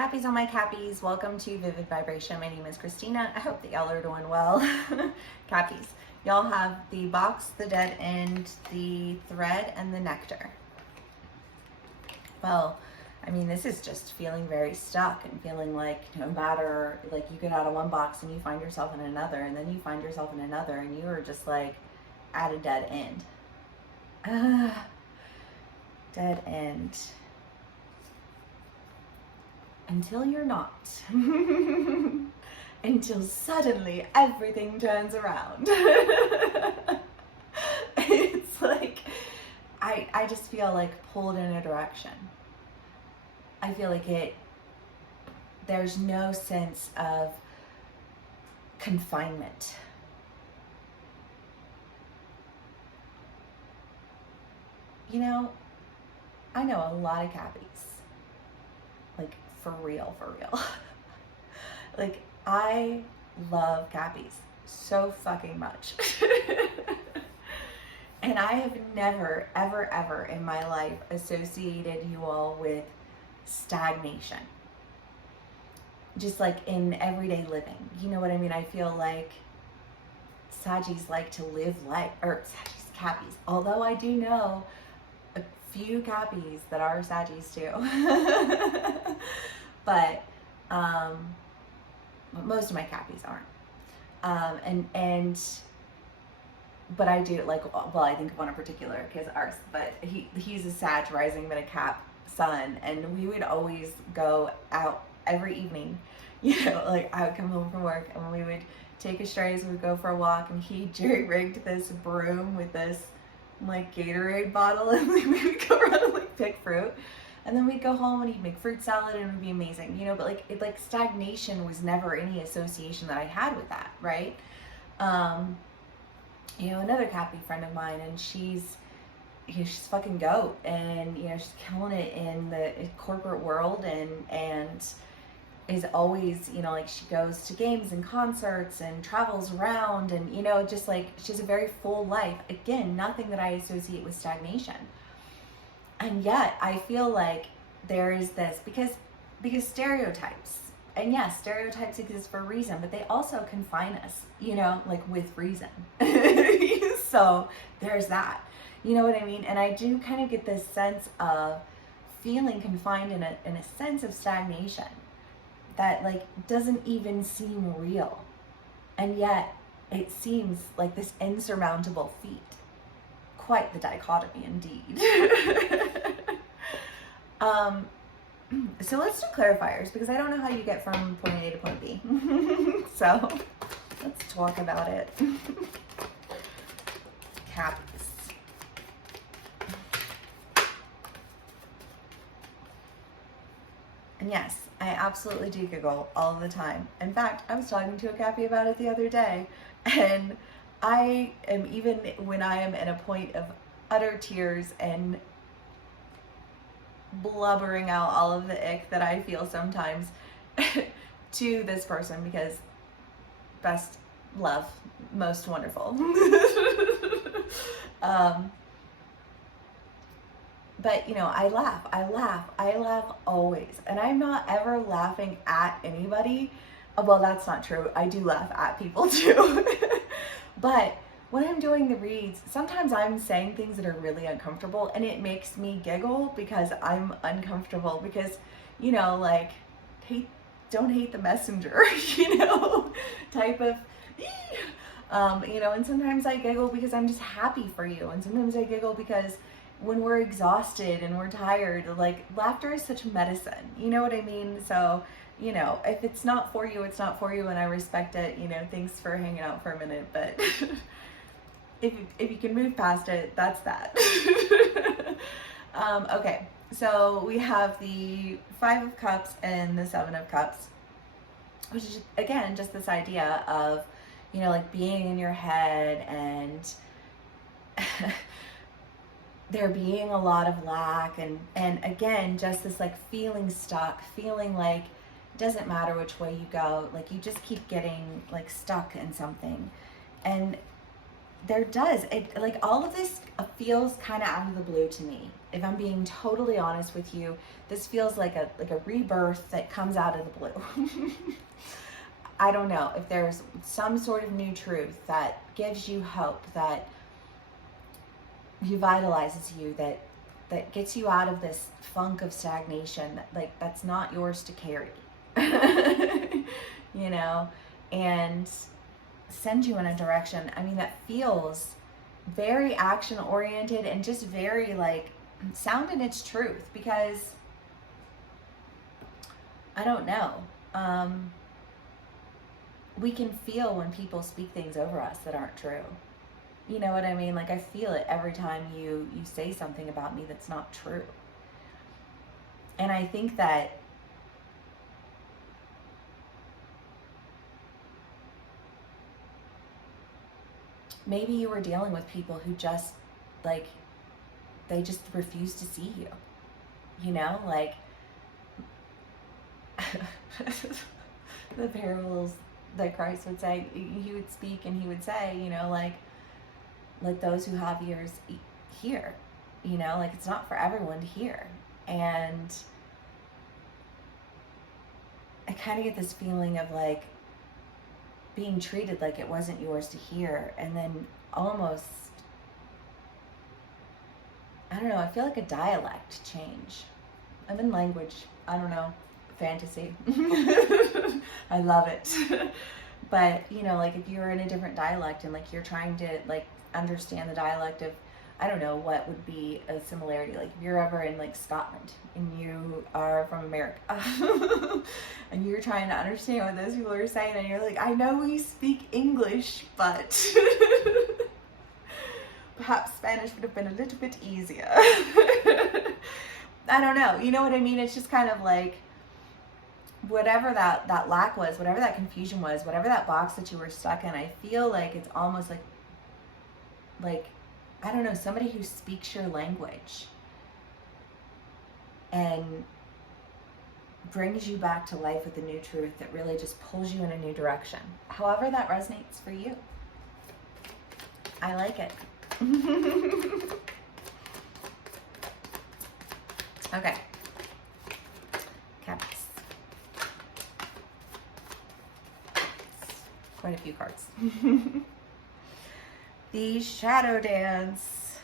Cappies on my cappies, welcome to Vivid Vibration. My name is Christina. I hope that y'all are doing well. Cappies, y'all have the box, the dead end, the thread, and the nectar. Well, I mean, this is just feeling very stuck and feeling like no matter, like you get out of one box and you find yourself in another, and then you find yourself in another, and you are just like at a dead end. Dead end. Until you're not. Until suddenly everything turns around. It's like, I just feel like pulled in a direction. I feel like there's no sense of confinement. You know, I know a lot of cappies. Like, for real. Like, I love cappies so fucking much. And I have never, ever in my life associated you all with stagnation. Just like in everyday living. You know what I mean? I feel like Saggies like to live life, or Saggies, cappies. Although I do know a few cappies that are Saggies too. But most of my cappies aren't. But I do, like, well, I think of one in particular, because ours, but he's a Sag rising, but a Cap sun, and we would always go out every evening, you know, like I would come home from work, and we would take a strays, we would go for a walk, and he jerry-rigged this broom with this, like, Gatorade bottle, and we would go around and, like, pick fruit, and then we'd go home, and he'd make fruit salad, and it would be amazing, you know, but, like, stagnation was never any association that I had with that, right? You know, another Cappy friend of mine, and she's fucking goat, and, you know, she's killing it in the corporate world, and is always, you know, like, she goes to games and concerts and travels around, and, you know, just like, she has a very full life. Again, nothing that I associate with stagnation. And yet I feel like there is this, because stereotypes, and yes, stereotypes exist for a reason, but they also confine us, you know, like, with reason. So there's that, you know what I mean? And I do kind of get this sense of feeling confined in a sense of stagnation that, like, doesn't even seem real. And yet it seems like this insurmountable feat. Quite the dichotomy indeed. So let's do clarifiers, because I don't know how you get from point A to point B. So let's talk about it. Cappies. And yes, I absolutely do giggle all the time. In fact, I was talking to a Cappy about it the other day, and I am, even when I am in a point of utter tears and blubbering out all of the ick that I feel sometimes to this person, because best love, most wonderful. But, you know, I laugh always. And I'm not ever laughing at anybody. Well, that's not true. I do laugh at people too. But when I'm doing the reads, sometimes I'm saying things that are really uncomfortable, and it makes me giggle because I'm uncomfortable, because, you know, like, don't hate the messenger, you know, type of, you know, and sometimes I giggle because I'm just happy for you, and sometimes I giggle because when we're exhausted and we're tired, like, laughter is such medicine, you know what I mean? So, you know, if it's not for you, it's not for you, and I respect it, you know, thanks for hanging out for a minute, but if you can move past it, that's that. Okay, so we have the 5 of Cups and the 7 of Cups, which is, again, just this idea of, you know, like, being in your head, and there being a lot of lack, and again, just this, like, feeling stuck, feeling like it doesn't matter which way you go, like, you just keep getting, like, stuck in something. And there does. It, like, all of this feels kind of out of the blue to me. If I'm being totally honest with you, this feels like a rebirth that comes out of the blue. I don't know if there's some sort of new truth that gives you hope, that revitalizes you, that gets you out of this funk of stagnation, like, that's not yours to carry. You know, and send you in a direction, I mean, that feels very action oriented and just very like sound in its truth, because I don't know, we can feel when people speak things over us that aren't true. You know what I mean? Like, I feel it every time you say something about me that's not true. And I think that maybe you were dealing with people who just, like, they just refuse to see you. You know, like, the parables that Christ would say, he would speak and he would say, you know, like, let those who have ears hear. You know, like, it's not for everyone to hear. And I kind of get this feeling of, like, being treated like it wasn't yours to hear, and then almost, I don't know, I feel like a dialect change. I'm in language, I don't know, fantasy. I love it. But, you know, like, if you're in a different dialect and, like, you're trying to, like, understand the dialect of, I don't know, what would be a similarity. Like, if you're ever in, like, Scotland and you are from America and you're trying to understand what those people are saying, and you're like, I know we speak English, but perhaps Spanish would have been a little bit easier. I don't know. You know what I mean? It's just kind of like, whatever that lack was, whatever that confusion was, whatever that box that you were stuck in, I feel like it's almost like, I don't know, somebody who speaks your language and brings you back to life with a new truth that really just pulls you in a new direction. However that resonates for you. I like it. Okay. Caps. Quite a few cards. The Shadow Dance,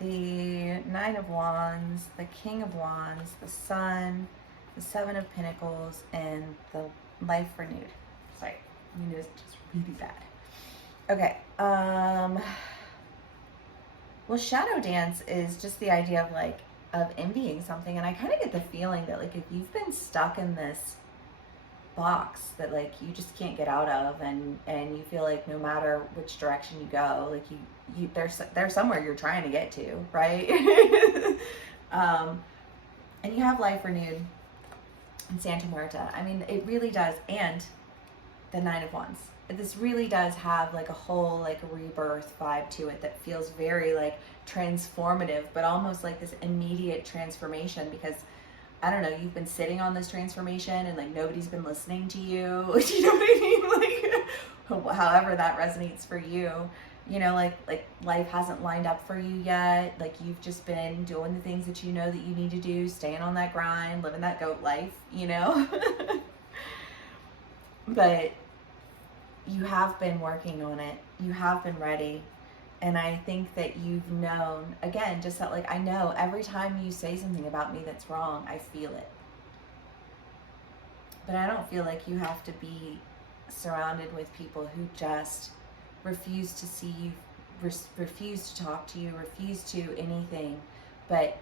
the Nine of Wands, the King of Wands, the Sun, the Seven of Pentacles, and the Life Renewed. Sorry, I mean, it was just really bad. Okay, well, Shadow Dance is just the idea of, like, of envying something, and I kind of get the feeling that, like, if you've been stuck in this box that, like, you just can't get out of, and you feel like no matter which direction you go, like, you there's somewhere you're trying to get to, right? And you have Life Renewed and Santa Muerta. I mean, it really does. And the Nine of Wands, this really does have, like, a whole, like, rebirth vibe to it that feels very, like, transformative, but almost like this immediate transformation, because I don't know, you've been sitting on this transformation and, like, nobody's been listening to you. You know what I mean? Like, however that resonates for you. You know, like life hasn't lined up for you yet. Like, you've just been doing the things that you know that you need to do, staying on that grind, living that goat life, you know? But you have been working on it. You have been ready. And I think that you've known, again, just that, like, I know every time you say something about me that's wrong, I feel it. But I don't feel like you have to be surrounded with people who just refuse to see you, refuse to talk to you, refuse to anything, but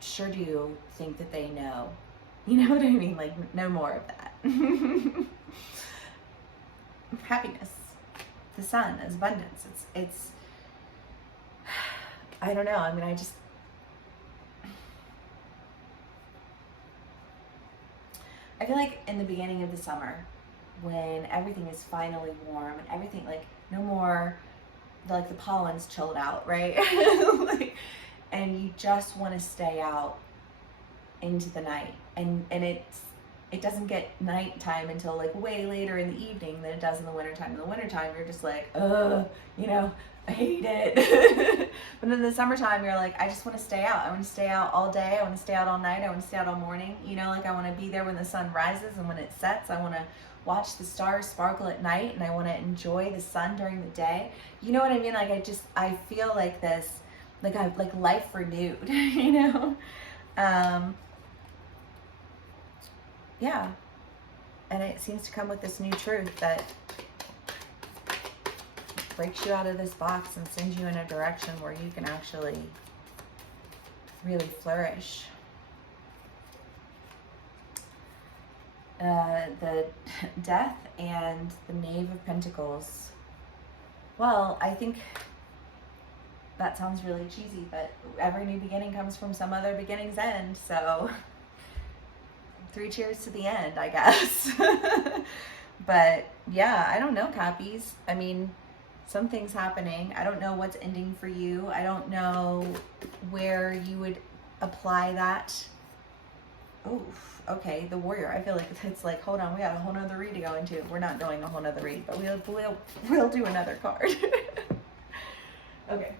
sure do think that they know. You know what I mean? Like, no more of that. Happiness. The sun is abundance. It's I don't know. I mean, I feel like in the beginning of the summer, when everything is finally warm and everything, like, no more, like, the pollen's chilled out, right? Like, and you just want to stay out into the night, and it doesn't get nighttime until like way later in the evening than it does in the wintertime. In the wintertime, you're just like, ugh, you know, I hate it. But in the summertime, you're like, I just want to stay out. I want to stay out all day. I want to stay out all night. I want to stay out all morning. You know, like I want to be there when the sun rises and when it sets. I want to watch the stars sparkle at night, and I want to enjoy the sun during the day. You know what I mean? Like I feel like this, like life renewed, you know? Yeah. And it seems to come with this new truth that breaks you out of this box and sends you in a direction where you can actually really flourish. The Death and the Knave of Pentacles. Well, I think that sounds really cheesy, but every new beginning comes from some other beginning's end. So 3 cheers to the end, I guess. But yeah, I don't know, Cappies. I mean, something's happening. I don't know what's ending for you. I don't know where you would apply that. Oh, okay, the Warrior. I feel like it's like, hold on, we got a whole nother read to go into. We're not doing a whole nother read, but we'll do another card. Okay.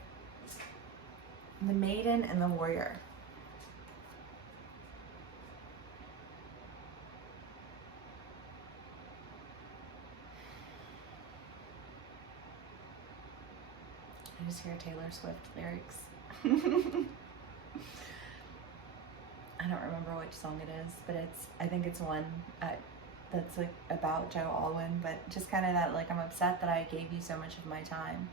The Maiden and the Warrior. I just hear Taylor Swift lyrics. I don't remember which song it is, but I think it's one that's like about Joe Alwyn, but just kind of that, like, I'm upset that I gave you so much of my time.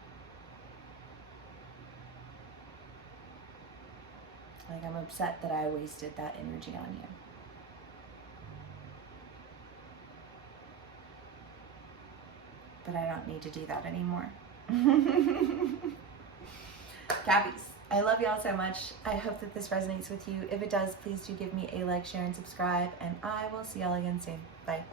Like, I'm upset that I wasted that energy on you. But I don't need to do that anymore. Cappies, I love y'all so much. I hope that this resonates with you. If it does, please do give me a like, share, and subscribe, and I will see y'all again soon. Bye.